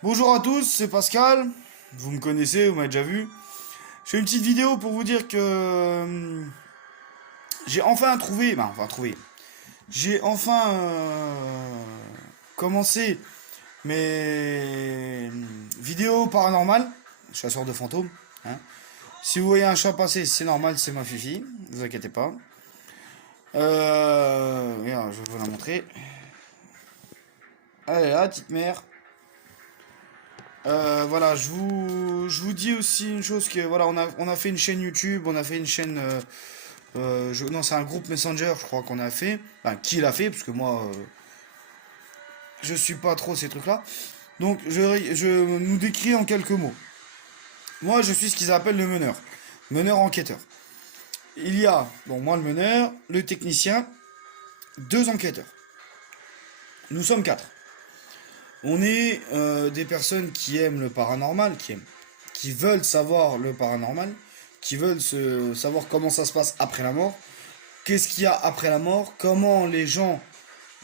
Bonjour à tous, c'est Pascal. Vous me connaissez, vous m'avez déjà vu. Je fais une petite vidéo pour vous dire que j'ai enfin trouvé, j'ai enfin commencé mes vidéos paranormales, chasseurs de fantômes, hein. Si vous voyez un chat passer, c'est normal, c'est ma fifi, ne vous inquiétez pas. Regarde, je vais vous la montrer. Elle est là, petite mère. Voilà, je vous dis aussi une chose que voilà, on a fait une chaîne YouTube, on a fait une chaîne, non, c'est un groupe Messenger, je crois qu'on a fait, enfin, qui l'a fait, parce que moi, je suis pas trop ces trucs-là. Donc, je nous décris en quelques mots. Moi, je suis ce qu'ils appellent le meneur enquêteur. Il y a, bon, moi le meneur, le technicien, deux enquêteurs. Nous sommes quatre. On est des personnes qui aiment le paranormal, qui veulent savoir le paranormal, qui veulent savoir comment ça se passe après la mort, qu'est-ce qu'il y a après la mort, comment les gens,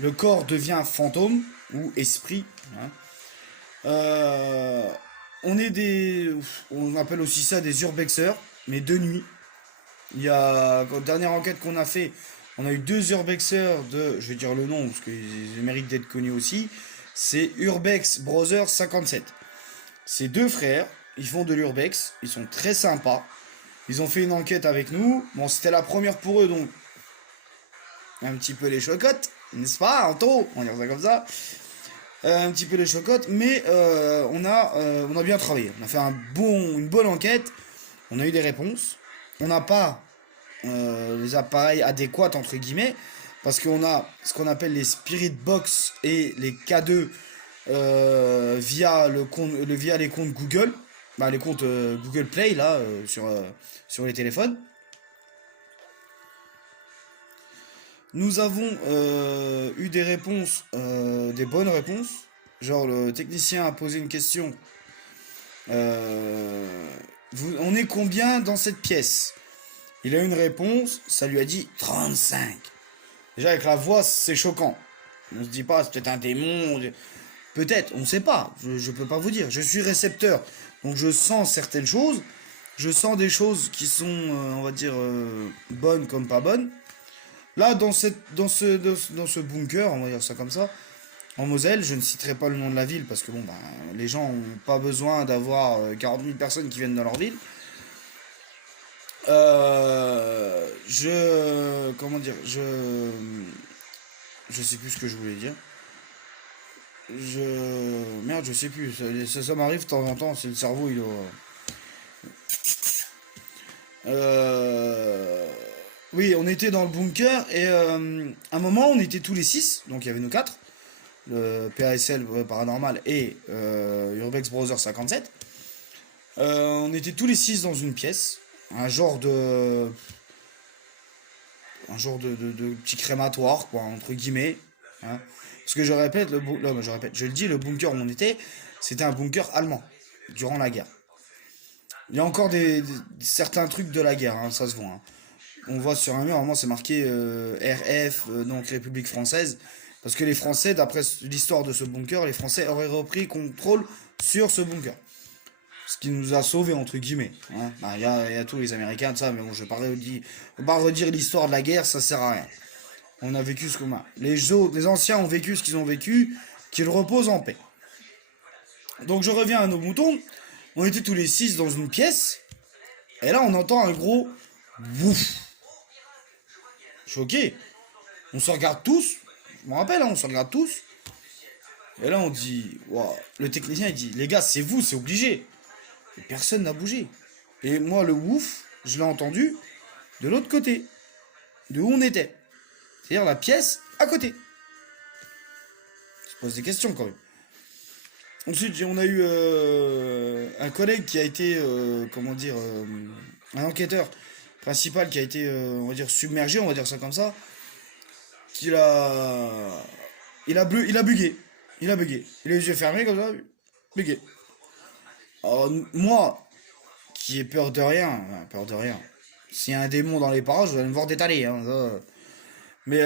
le corps devient fantôme ou esprit, hein. Euh, on appelle aussi ça des urbexeurs, mais de nuit. Il y a, la dernière enquête qu'on a fait, on a eu deux urbexeurs je vais dire le nom parce qu'ils méritent d'être connus aussi. C'est Urbex Brothers 57. C'est deux frères, ils font de l'urbex, ils sont très sympas. Ils ont fait une enquête avec nous. Bon, c'était la première pour eux, donc un petit peu les chocottes, n'est-ce pas, Anto? On va dire ça comme ça. Un petit peu les chocottes, mais on a bien travaillé. On a fait une bonne enquête. On a eu des réponses. On n'a pas les appareils adéquats entre guillemets parce qu'on a ce qu'on appelle les spirit box et les K2 via les comptes Google, bah, les comptes Google Play là sur les téléphones. Nous avons eu des réponses, des bonnes réponses. Genre le technicien a posé une question. On est combien dans cette pièce? Il a eu une réponse, ça lui a dit 35. Déjà avec la voix, c'est choquant. On se dit pas, c'est peut-être un démon. Peut-être, on ne sait pas. Je peux pas vous dire. Je suis récepteur, donc je sens certaines choses. Je sens des choses qui sont, on va dire, bonnes comme pas bonnes. Là, dans ce bunker, on va dire ça comme ça, en Moselle, je ne citerai pas le nom de la ville parce que bon, ben, les gens n'ont pas besoin d'avoir 40 000 personnes qui viennent dans leur ville. Comment dire, je sais plus ce que je voulais dire. Merde, je sais plus. Ça m'arrive de temps en temps. C'est le cerveau, il doit. Euh, Oui, on était dans le bunker et à un moment, on était tous les six. Donc il y avait nous quatre, le PASL paranormal et Urbex Browser 57. On était tous les six dans une pièce, un genre de de petit crématoire, quoi, entre guillemets, hein. Parce que je répète, non, je répète, je le dis, le bunker où on était, c'était un bunker allemand, durant la guerre. Il y a encore certains trucs de la guerre, hein, ça se voit, hein. On voit sur un mur, normalement, c'est marqué RF, donc République française. Parce que les Français, d'après l'histoire de ce bunker, les Français auraient repris contrôle sur ce bunker. Ce qui nous a sauvés, entre guillemets, hein. Bah, y a tous les Américains, de ça, mais bon, je vais pas redire l'histoire de la guerre, ça sert à rien. On a vécu ce qu'on a. Les anciens ont vécu ce qu'ils ont vécu, qu'ils reposent en paix. Donc je reviens à nos moutons. On était tous les six dans une pièce, et là on entend un gros bouf. Choqué. On se regarde tous. Je me rappelle, hein, on se regarde tous. Et là on dit, wow. Le technicien il dit, les gars, c'est vous, c'est obligé. Et personne n'a bougé. Et moi, le ouf, je l'ai entendu de l'autre côté, de où on était. C'est-à-dire la pièce à côté. Je pose des questions quand même. Ensuite, on a eu un collègue qui a été, comment dire, un enquêteur principal qui a été, on va dire, submergé, on va dire ça comme ça. Qu'il a, il a bugué. Il a bugué. Il a les yeux fermés comme ça, bugué. Alors, moi, qui ai peur de rien, peur de rien. S'il y a un démon dans les parages, vous allez me voir détaler, hein, ça. Mais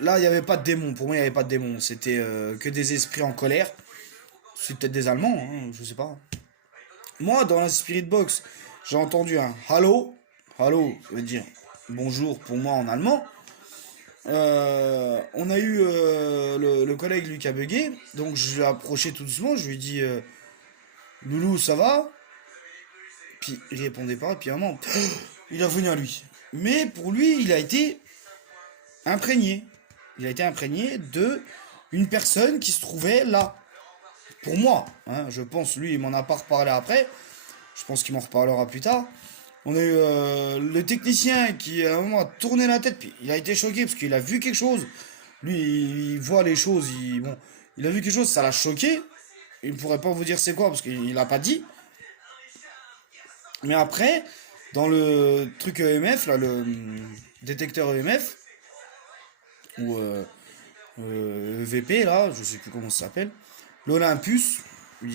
là, il n'y avait pas de démon. Pour moi, il n'y avait pas de démon. C'était que des esprits en colère. C'est peut-être des Allemands, hein, je sais pas. Moi, dans la Spirit Box, j'ai entendu un Hallo. Hallo, ça veut dire bonjour pour moi en allemand. On a eu le collègue Lucas Buguet, donc je l'ai approché tout doucement, je lui ai dit Loulou, ça va? Puis il répondait pas, puis à un moment, il est revenu à lui. Mais pour lui, il a été imprégné. Il a été imprégné de une personne qui se trouvait là. Pour moi, hein, je pense, lui, il m'en a pas reparlé après. Je pense qu'il m'en reparlera plus tard. On a eu le technicien qui à un moment a tourné la tête, puis il a été choqué parce qu'il a vu quelque chose. Lui, il voit les choses, bon, il a vu quelque chose, ça l'a choqué. Il ne pourrait pas vous dire c'est quoi parce qu'il l'a pas dit. Mais après, dans le truc EMF, là, le détecteur EMF, ou EVP, là, je sais plus comment ça s'appelle, l'Olympus,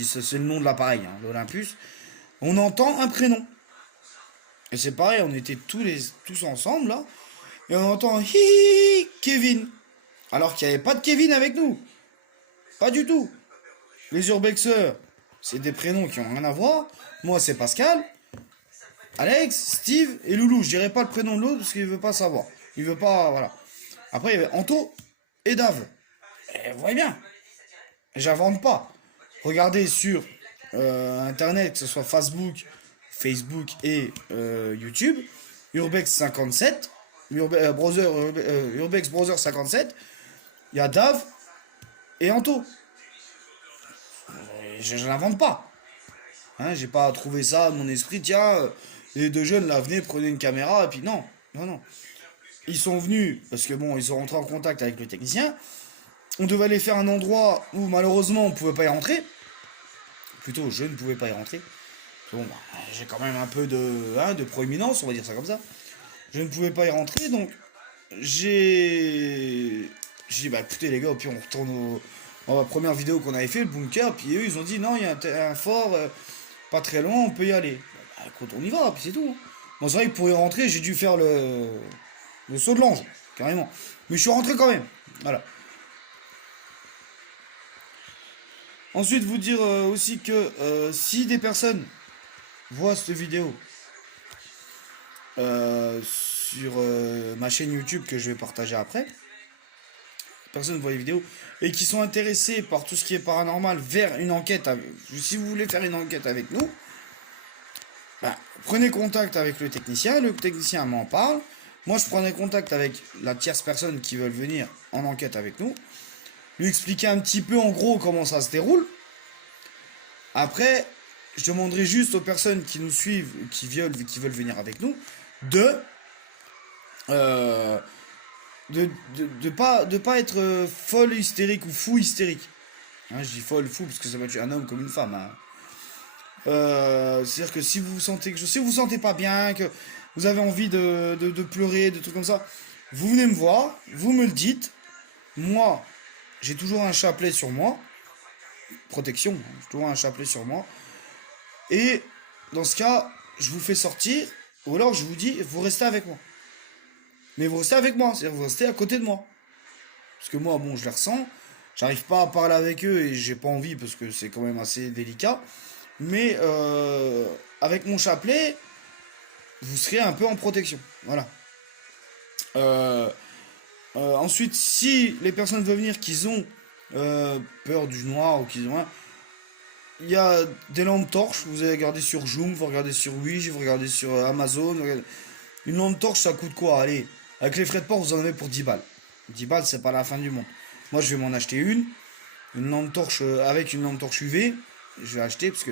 c'est le nom de l'appareil, hein, l'Olympus, on entend un prénom. Et c'est pareil, on était tous ensemble, là, et on entend hi Kevin. Alors qu'il n'y avait pas de Kevin avec nous. Pas du tout. Les urbexeurs, c'est des prénoms qui n'ont rien à voir. Moi, c'est Pascal, Alex, Steve et Loulou. Je dirais pas le prénom de l'autre parce qu'il veut pas savoir. Il veut pas, voilà. Après, il y avait Anto et Dave. Et vous voyez bien. J'invente pas. Regardez sur Internet, que ce soit Facebook et YouTube, Urbex 57, Urbex Browser 57, il y a Dave et Anto. Je n'invente pas. Hein, j'ai pas trouvé ça de mon esprit, tiens, les deux jeunes là, venez, prenez une caméra, et puis non, non, non. Ils sont venus, parce que bon, ils sont rentrés en contact avec le technicien. On devait aller faire un endroit où malheureusement on pouvait pas y rentrer. Plutôt, je ne pouvais pas y rentrer. Bon, bah, j'ai quand même un peu de proéminence, on va dire ça comme ça. Je ne pouvais pas y rentrer, donc j'ai dit, bah écoutez les gars, puis on retourne à la première vidéo qu'on avait fait, le bunker, puis eux ils ont dit, non, il y a un fort pas très loin, on peut y aller. Bah écoute, on y va, puis c'est tout. Hein. Bon, c'est vrai que pour y rentrer, j'ai dû faire le saut de l'ange, carrément. Mais je suis rentré quand même, voilà. Ensuite, vous dire aussi que si des personnes voient cette vidéo sur ma chaîne YouTube que je vais partager après, personne voit les vidéos, et qui sont intéressés par tout ce qui est paranormal vers une enquête, si vous voulez faire une enquête avec nous, bah, prenez contact avec le technicien m'en parle, moi je prendrai contact avec la tierce personne qui veut venir en enquête avec nous, lui expliquer un petit peu en gros comment ça se déroule. Après, je demanderai juste aux personnes qui nous suivent, qui veulent venir avec nous, de pas être folle hystérique ou fou hystérique. Hein, je dis folle, fou, parce que ça va être un homme comme une femme. Hein. C'est-à-dire que si vous sentez si vous vous sentez pas bien, que vous avez envie de pleurer, de trucs comme ça, vous venez me voir, vous me le dites. Moi, j'ai toujours un chapelet sur moi. Protection, hein, j'ai toujours un chapelet sur moi. Et dans ce cas, je vous fais sortir, ou alors je vous dis, vous restez avec moi. Mais vous restez avec moi, c'est-à-dire vous restez à côté de moi. Parce que moi, bon, je les ressens, j'arrive pas à parler avec eux et j'ai pas envie parce que c'est quand même assez délicat. Mais avec mon chapelet, vous serez un peu en protection. Voilà. Ensuite, si les personnes veulent venir qu'ils ont peur du noir ou qu'ils ont... Il y a des lampes torches, vous allez regarder sur Joom, vous regardez sur Wish, vous regardez sur Amazon. Une lampe torche, ça coûte quoi? Allez, avec les frais de port, vous en avez pour 10 balles. 10 balles, c'est pas la fin du monde. Moi, je vais m'en acheter une lampe torche avec une lampe torche UV. Je vais acheter parce que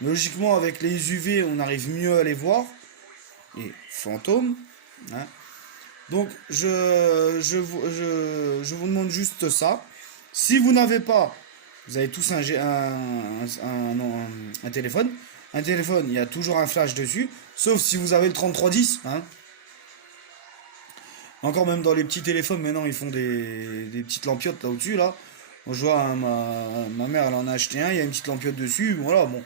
logiquement, avec les UV, on arrive mieux à les voir. Et fantômes. Hein. Donc, je vous demande juste ça. Si vous n'avez pas, vous avez tous un téléphone. Un téléphone, il y a toujours un flash dessus. Sauf si vous avez le 3310. Hein. Encore même dans les petits téléphones, maintenant, ils font des petites lampiottes là au-dessus. Là. Moi, je vois hein, ma mère, elle en a acheté un. Il y a une petite lampiote dessus. Voilà, bon.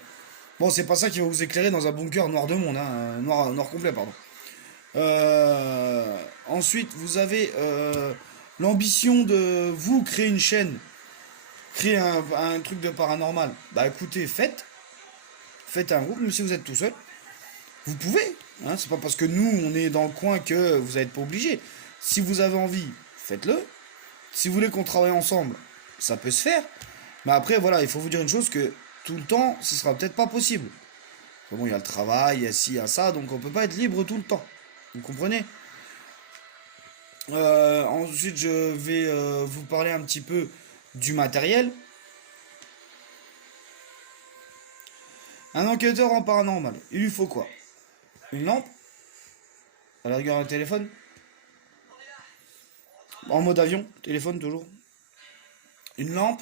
Bon, c'est pas ça qui va vous éclairer dans un bunker noir de monde. Hein, noir complet, pardon. Ensuite, vous avez l'ambition de vous créer une chaîne créer un truc de paranormal. Bah écoutez, faites un groupe, même si vous êtes tout seul. Vous pouvez, hein, c'est pas parce que nous on est dans le coin que vous n'êtes pas obligé. Si vous avez envie, faites-le. Si vous voulez qu'on travaille ensemble, ça peut se faire. Mais après, voilà, il faut vous dire une chose que tout le temps, ce sera peut-être pas possible. Bon, il y a le travail, il y a ci, il y a ça, donc on peut pas être libre tout le temps. Vous comprenez? Ensuite, je vais vous parler un petit peu du matériel. Un enquêteur en paranormal, il lui faut quoi? Une lampe? À la rigueur, un téléphone? En mode avion, téléphone toujours. Une lampe?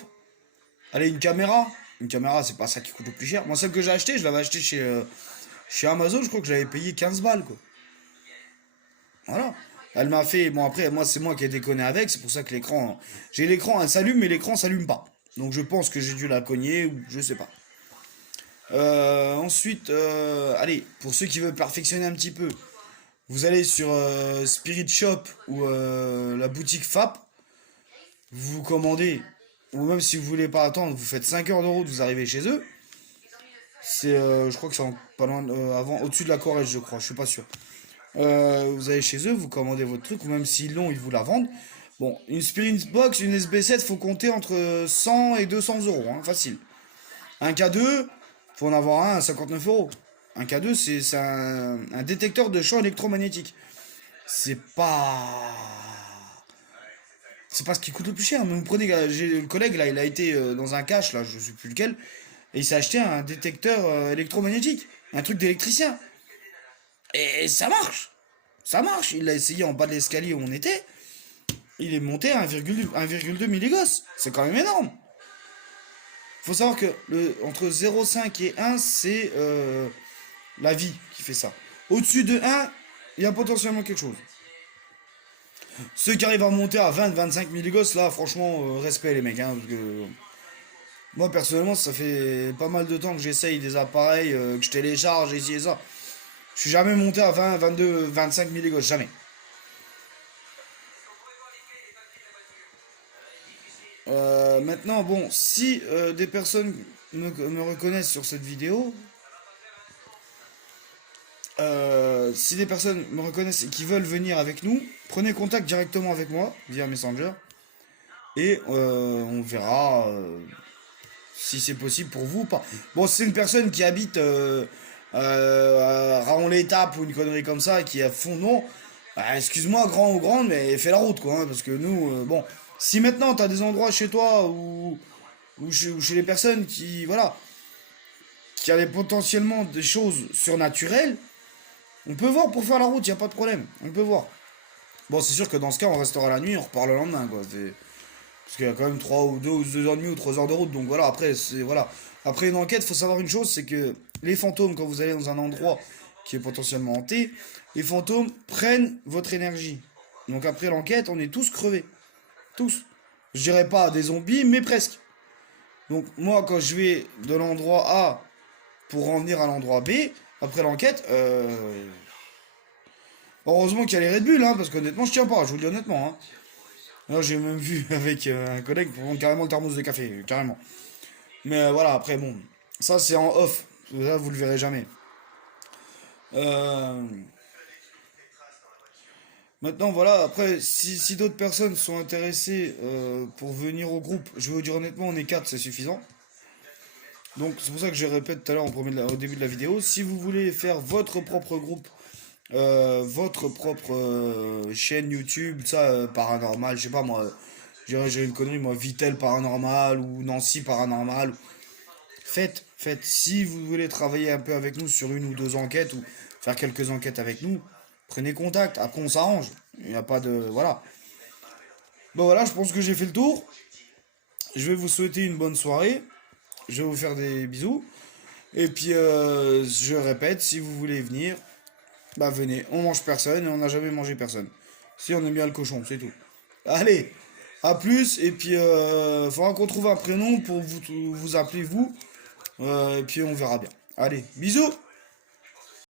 Allez, une caméra? Une caméra, c'est pas ça qui coûte le plus cher. Moi, celle que j'ai achetée, je l'avais achetée chez Amazon, je crois que j'avais payé 15 balles, quoi. Voilà. Elle m'a fait. Bon, après, moi, c'est moi qui ai déconné avec, c'est pour ça que l'écran. J'ai l'écran, elle s'allume, mais l'écran s'allume pas. Donc, je pense que j'ai dû la cogner, ou je sais pas. Ensuite, allez, pour ceux qui veulent perfectionner un petit peu, vous allez sur Spirit Shop ou la boutique FAP, vous commandez, ou même si vous voulez pas attendre, vous faites 5 heures de route, vous arrivez chez eux. C'est, je crois que c'est pas loin, avant, au-dessus de la Corrèze, je crois, je suis pas sûr. Vous allez chez eux, vous commandez votre truc, ou même s'ils l'ont, ils vous la vendent. Bon, une Spirit Box, une SB7, faut compter entre 100 et 200 euros, hein, facile. Un K2, faut en avoir un à 59 euros. Un K2, c'est un détecteur de champs électromagnétiques. C'est pas. C'est pas ce qui coûte le plus cher. Mais vous prenez, j'ai le collègue là, il a été dans un cache là, je sais plus lequel, et il s'est acheté un détecteur électromagnétique, un truc d'électricien. Et ça marche. Ça marche. Il l'a essayé en bas de l'escalier où on était. Il est monté à 1,2 milligauss. C'est quand même énorme. Faut savoir que entre 0,5 et 1, c'est la vie qui fait ça. Au-dessus de 1, il y a potentiellement quelque chose. Ceux qui arrivent à monter à 20-25 milligauss, là, franchement, respect les mecs. Hein, parce que moi, personnellement, ça fait pas mal de temps que j'essaye des appareils, que je télécharge, ici et ça. Je suis jamais monté à 20, 22, 25 milligauss, jamais. Maintenant, bon, si des personnes me reconnaissent sur cette vidéo, si des personnes me reconnaissent et qui veulent venir avec nous, prenez contact directement avec moi via Messenger et on verra si c'est possible pour vous ou pas. Bon, si c'est une personne qui habite à Raon-l'Étape ou une connerie comme ça, qui est à fond, non, bah, excuse-moi, grand ou grande, mais fais la route, quoi, hein, parce que nous, bon, si maintenant t'as des endroits chez toi ou chez les personnes qui, voilà, qui avaient potentiellement des choses surnaturelles, on peut voir pour faire la route, y a pas de problème, on peut voir. Bon, c'est sûr que dans ce cas, on restera la nuit, on repart le lendemain, quoi. Parce qu'il y a quand même 3 ou 2 ou 2 heures de nuit ou 3 heures de route, donc voilà, après, c'est, voilà. Après une enquête, faut savoir une chose, c'est que les fantômes, quand vous allez dans un endroit qui est potentiellement hanté, les fantômes prennent votre énergie. Donc après l'enquête, on est tous crevés. Tous. Je dirais pas des zombies, mais presque. Donc moi, quand je vais de l'endroit A pour en venir à l'endroit B, après l'enquête, heureusement qu'il y a les Red Bull, hein, parce qu'honnêtement, je tiens pas, je vous le dis honnêtement. Hein. Là, j'ai même vu avec un collègue pour prendre carrément le thermos de café, carrément. Mais voilà, après, bon, ça c'est en off. Là, vous le verrez jamais. Euh, Maintenant, voilà, après, si d'autres personnes sont intéressées pour venir au groupe, je vais vous dire honnêtement, on est 4, c'est suffisant. Donc, c'est pour ça que je répète tout à l'heure au début de la vidéo. Si vous voulez faire votre propre groupe, votre propre chaîne YouTube, ça, paranormal, je sais pas moi, j'ai une connerie, moi, Vitel paranormal ou Nancy paranormal. Faites. Si vous voulez travailler un peu avec nous sur une ou deux enquêtes ou faire quelques enquêtes avec nous, prenez contact. Après, on s'arrange. Il n'y a pas de. Voilà. Bon, voilà, je pense que j'ai fait le tour. Je vais vous souhaiter une bonne soirée. Je vais vous faire des bisous. Et puis, je répète, si vous voulez venir, bah venez. On mange personne et on n'a jamais mangé personne. Si on aime bien le cochon, c'est tout. Allez, à plus. Et puis, faudra qu'on trouve un prénom pour vous appeler vous. Et puis, on verra bien. Allez, bisous!